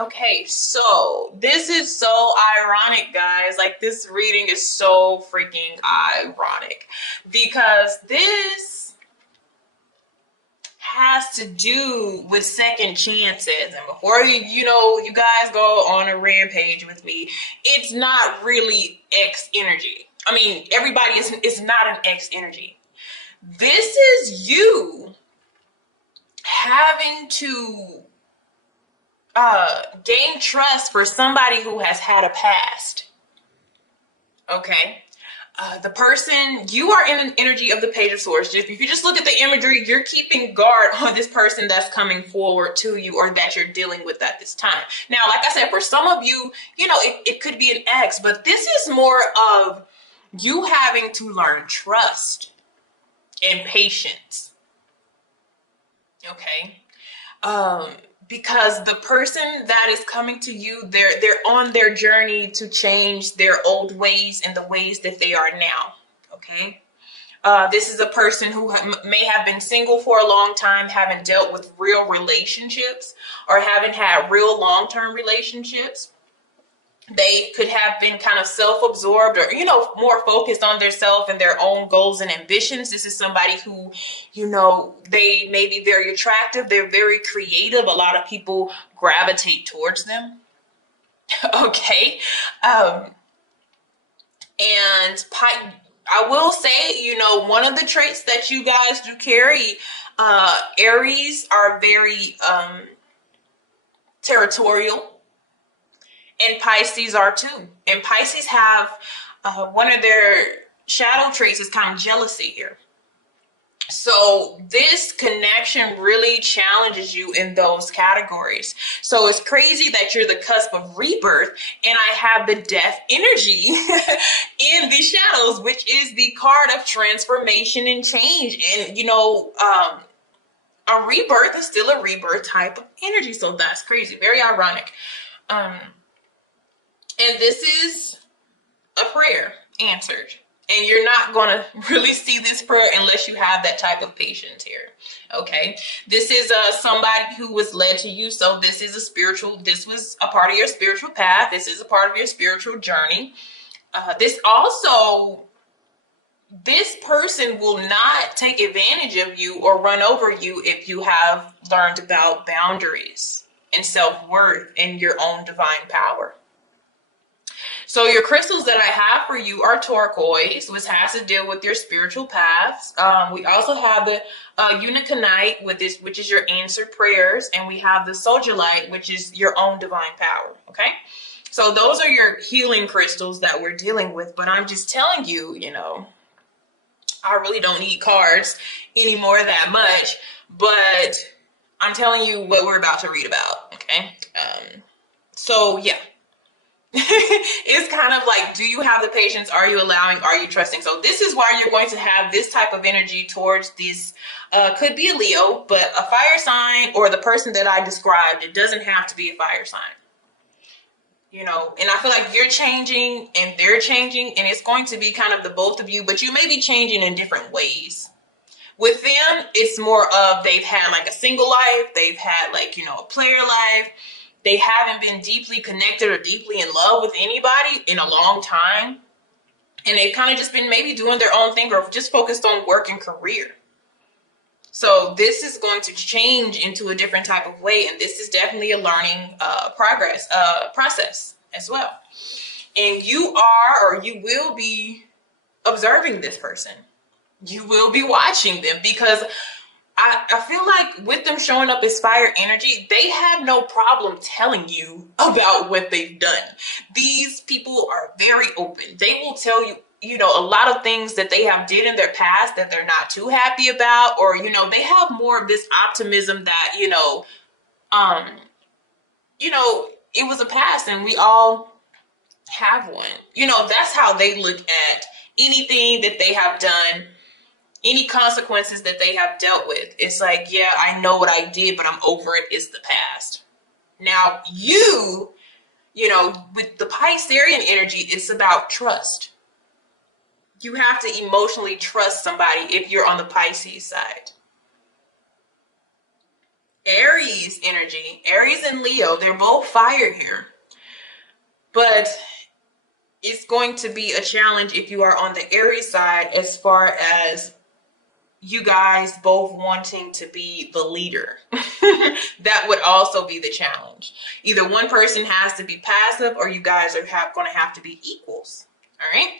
Okay, so this is so ironic, guys. Like, this reading is so freaking ironic because this has to do with second chances. And before you guys go on a rampage with me, it's not really X energy. I mean, everybody is not an X energy. This is you having to gain trust for somebody who has had a past. Okay. The person, you are in an energy of the Page of Swords. If you just look at the imagery, you're keeping guard on this person that's coming forward to you or that you're dealing with at this time. Now, like I said, for some of you, it could be an ex, but this is more of you having to learn trust and patience. Okay. Because the person that is coming to you, they're on their journey to change their old ways and the ways that they are now. Okay. This is a person who may have been single for a long time, haven't dealt with real relationships, or haven't had real long-term relationships. They could have been kind of self-absorbed or, more focused on their self and their own goals and ambitions. This is somebody who, they may be very attractive. They're very creative. A lot of people gravitate towards them. Okay. And I will say, one of the traits that you guys do carry, Aries are very territorial. And Pisces are too. And Pisces have one of their shadow traits is kind of jealousy here. So this connection really challenges you in those categories. So it's crazy that you're the cusp of rebirth and I have the death energy in the shadows, which is the card of transformation and change. And, a rebirth is still a rebirth type of energy. So that's crazy. Very ironic. And this is a prayer answered. And you're not going to really see this prayer unless you have that type of patience here. Okay. This is somebody who was led to you. So this was a part of your spiritual path. This is a part of your spiritual journey. This person will not take advantage of you or run over you if you have learned about boundaries and self-worth and your own divine power. So your crystals that I have for you are turquoise, which has to deal with your spiritual paths. We also have the uniconite, which is your answered prayers, and we have the sodalite, which is your own divine power. Okay, so those are your healing crystals that we're dealing with. But I'm just telling you, I really don't need cards anymore that much. But I'm telling you what we're about to read about. Okay, so yeah. It's kind of like, do you have the patience? Are you allowing? Are you trusting? So this is why you're going to have this type of energy towards this. Could be a Leo, but a fire sign or the person that I described. It doesn't have to be a fire sign. And I feel like you're changing and they're changing, and it's going to be kind of the both of you, but you may be changing in different ways. With them, it's more of they've had like a single life. They've had like, a player life. They haven't been deeply connected or deeply in love with anybody in a long time. And they've kind of just been maybe doing their own thing or just focused on work and career. So this is going to change into a different type of way. And this is definitely a learning process as well. And you will be observing this person. You will be watching them because I feel like with them showing up as fire energy, they have no problem telling you about what they've done. These people are very open. They will tell you, a lot of things that they have did in their past that they're not too happy about, or, they have more of this optimism that, it was a past and we all have one. That's how they look at anything that they have done. Any consequences that they have dealt with. It's like, yeah, I know what I did, but I'm over it. It's the past. Now, with the Piscean energy, it's about trust. You have to emotionally trust somebody if you're on the Pisces side. Aries energy. Aries and Leo, they're both fire here. But it's going to be a challenge if you are on the Aries side, as far as you guys both wanting to be the leader. That would also be the challenge. Either one person has to be passive, or you guys are going to have to be equals. All right.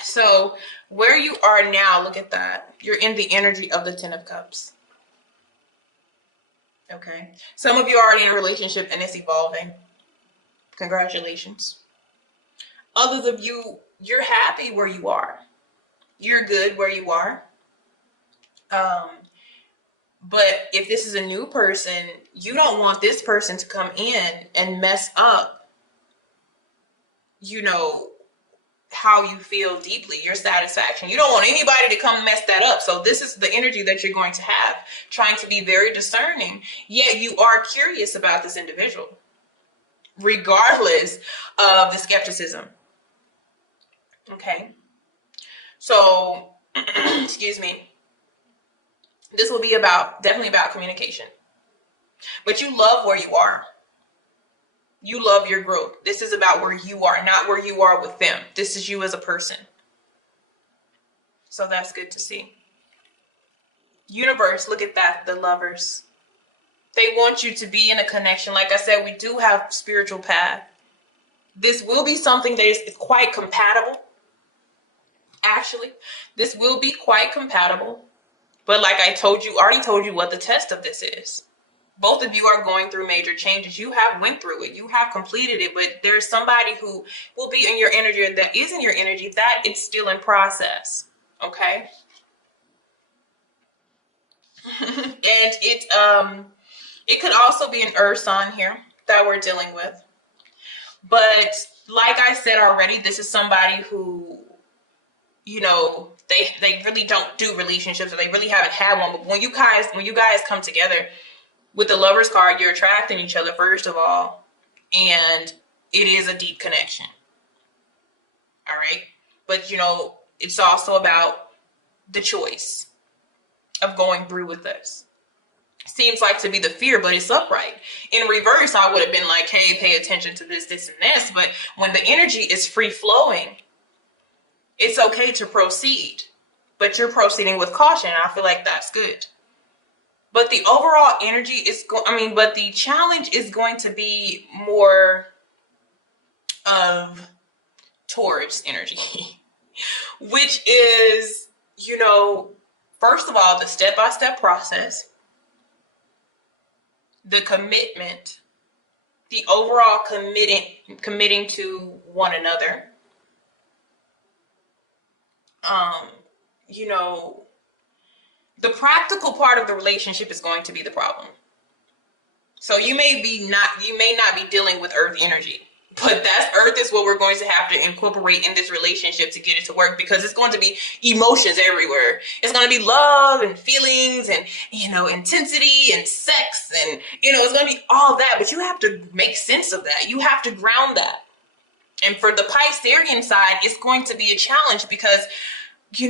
So where you are now, look at that. You're in the energy of the Ten of Cups. Okay. Some of you are already in a relationship and it's evolving. Congratulations. Others of you, you're happy where you are. You're good where you are. But if this is a new person, you don't want this person to come in and mess up, how you feel deeply, your satisfaction. You don't want anybody to come mess that up. So this is the energy that you're going to have, trying to be very discerning, yet you are curious about this individual, regardless of the skepticism. Okay. So, excuse me. This will be definitely about communication. But you love where you are. You love your growth. This is about where you are, not where you are with them. This is you as a person. So that's good to see. Universe, look at that, the Lovers. They want you to be in a connection. Like I said, we do have spiritual path. This will be something that is quite compatible. Actually, this will be quite compatible. But like I already told you what the test of this is. Both of you are going through major changes. You have went through it. You have completed it. But there's somebody who will be in your energy, or that is in your energy, that it's still in process. Okay? And it could also be an earth sign here that we're dealing with. But like I said already, this is somebody who, they really don't do relationships, or they really haven't had one. But when you guys come together with the Lovers card, you're attracting each other, first of all, and it is a deep connection. All right. But it's also about the choice of going through with this. Seems like to be the fear, but it's upright. In reverse, I would have been like, hey, pay attention to this, this, and this. But when the energy is free flowing, it's okay to proceed, but you're proceeding with caution. I feel like that's good. But the overall energy is but the challenge is going to be more of Taurus energy, which is, first of all, the step-by-step process, the commitment, the overall committing to one another. The practical part of the relationship is going to be the problem. So you may not be dealing with earth energy, but earth is what we're going to have to incorporate in this relationship to get it to work, because it's going to be emotions everywhere. It's going to be love and feelings and, intensity and sex and, it's going to be all that, but you have to make sense of that. You have to ground that. And for the Piscean side, it's going to be a challenge because, you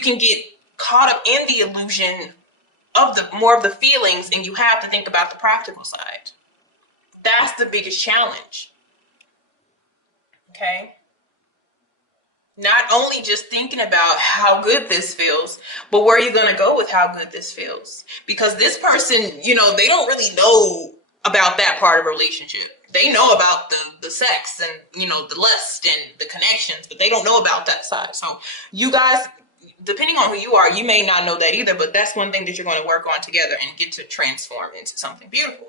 can get caught up in the illusion of more of the feelings, and you have to think about the practical side. That's the biggest challenge. Okay? Not only just thinking about how good this feels, but where are you going to go with how good this feels? Because this person, they don't really know about that part of a relationship. They know about the sex and, the lust and the connections, but they don't know about that side. So you guys, depending on who you are, you may not know that either, but that's one thing that you're going to work on together and get to transform into something beautiful.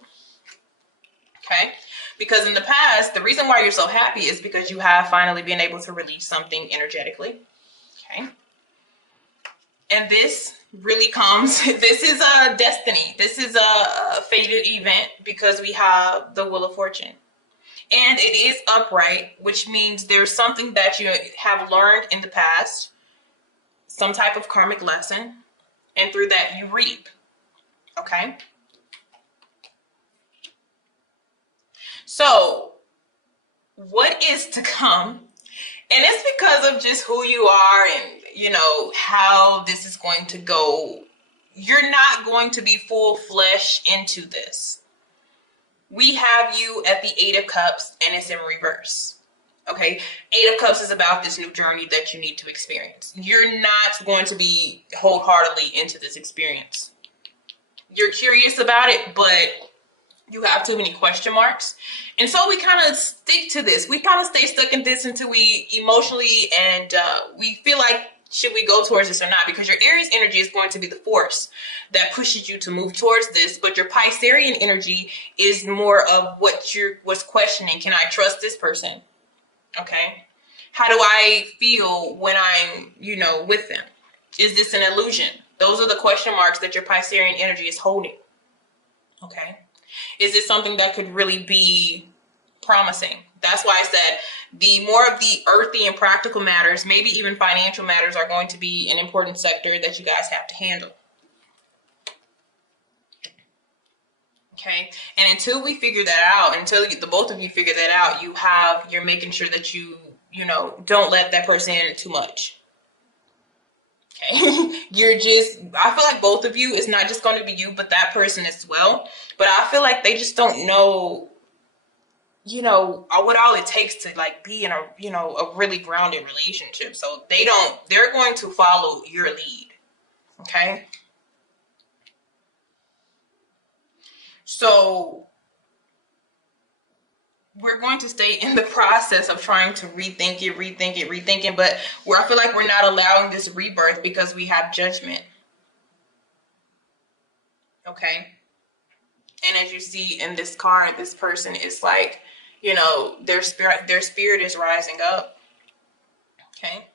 Okay? Because in the past, the reason why you're so happy is because you have finally been able to release something energetically. Okay? And this really this is a destiny. This is a fated event because we have the Wheel of Fortune. And it is upright, which means there's something that you have learned in the past, some type of karmic lesson, and through that you reap. Okay? So, what is to come? And it's because of just who you are and, how this is going to go, you're not going to be full flesh into this. We have you at the Eight of Cups, and it's in reverse. Okay, Eight of Cups is about this new journey that you need to experience. You're not going to be wholeheartedly into this experience. You're curious about it, but you have too many question marks. And so we kind of stick to this. We kind of stay stuck in this until we emotionally and we feel like, should we go towards this or not? Because your Aries energy is going to be the force that pushes you to move towards this. But your Piscean energy is more of what was questioning. Can I trust this person? Okay. How do I feel when I'm, with them? Is this an illusion? Those are the question marks that your Piscean energy is holding. Okay. Is it something that could really be promising? That's why I said the more of the earthy and practical matters, maybe even financial matters, are going to be an important sector that you guys have to handle. Okay. And until we figure that out, until the both of you figure that out, you're making sure that you don't let that person in too much. Okay. I feel like both of you, it's not just going to be you, but that person as well. But I feel like they just don't know, what all it takes to like be in a really grounded relationship. So they're going to follow your lead. Okay. So we're going to stay in the process of trying to rethink it, but I feel like we're not allowing this rebirth because we have judgment. Okay. And as you see in this card, this person is like, their spirit is rising up. Okay.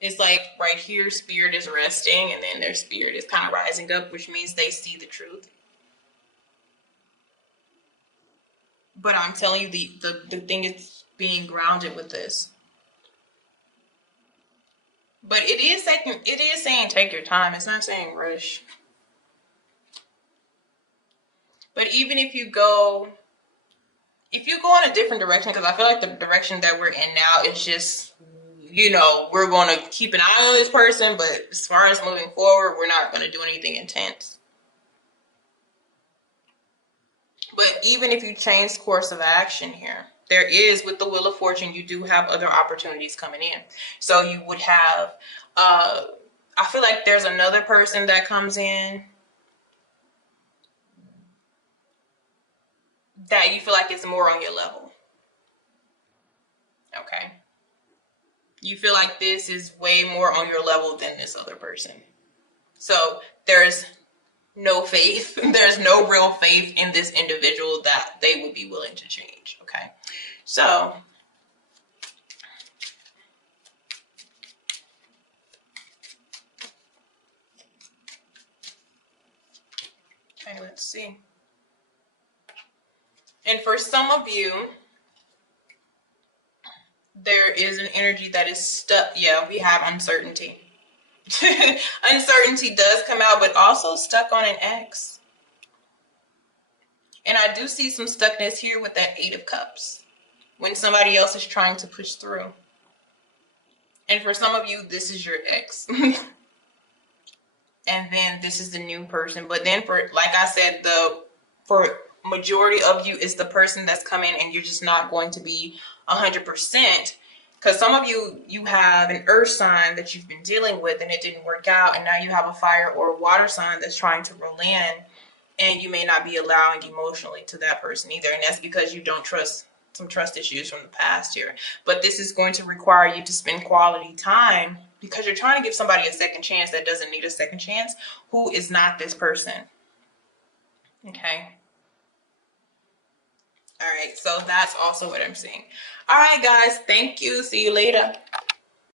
It's like right here, spirit is resting, and then their spirit is kind of rising up, which means they see the truth. But I'm telling you, the thing is being grounded with this. But it is saying take your time. It's not saying rush. But even if you go in a different direction, because I feel like the direction that we're in now is just, we're going to keep an eye on this person, but as far as moving forward, we're not going to do anything intense. But even if you change course of action here, there is, with the Wheel of Fortune, you do have other opportunities coming in. So you would have, I feel like there's another person that comes in that you feel like it's more on your level. Okay. You feel like this is way more on your level than this other person. So there's no faith. There's no real faith in this individual that they would be willing to change. Okay. So okay, let's see. And for some of you, there is an energy that is stuck. Yeah, we have uncertainty. Uncertainty does come out, but also stuck on an X. And I do see some stuckness here with that Eight of Cups when somebody else is trying to push through. And for some of you, this is your ex. And then this is the new person. But then for, like I said, for majority of you, it's the person that's coming and you're just not going to be 100%. Because some of you have an earth sign that you've been dealing with and it didn't work out. And now you have a fire or a water sign that's trying to roll in. And you may not be allowing emotionally to that person either. And that's because you don't trust some trust issues from the past here. But this is going to require you to spend quality time because you're trying to give somebody a second chance that doesn't need a second chance, who is not this person. Okay. All right. So that's also what I'm seeing. All right, guys. Thank you. See you later.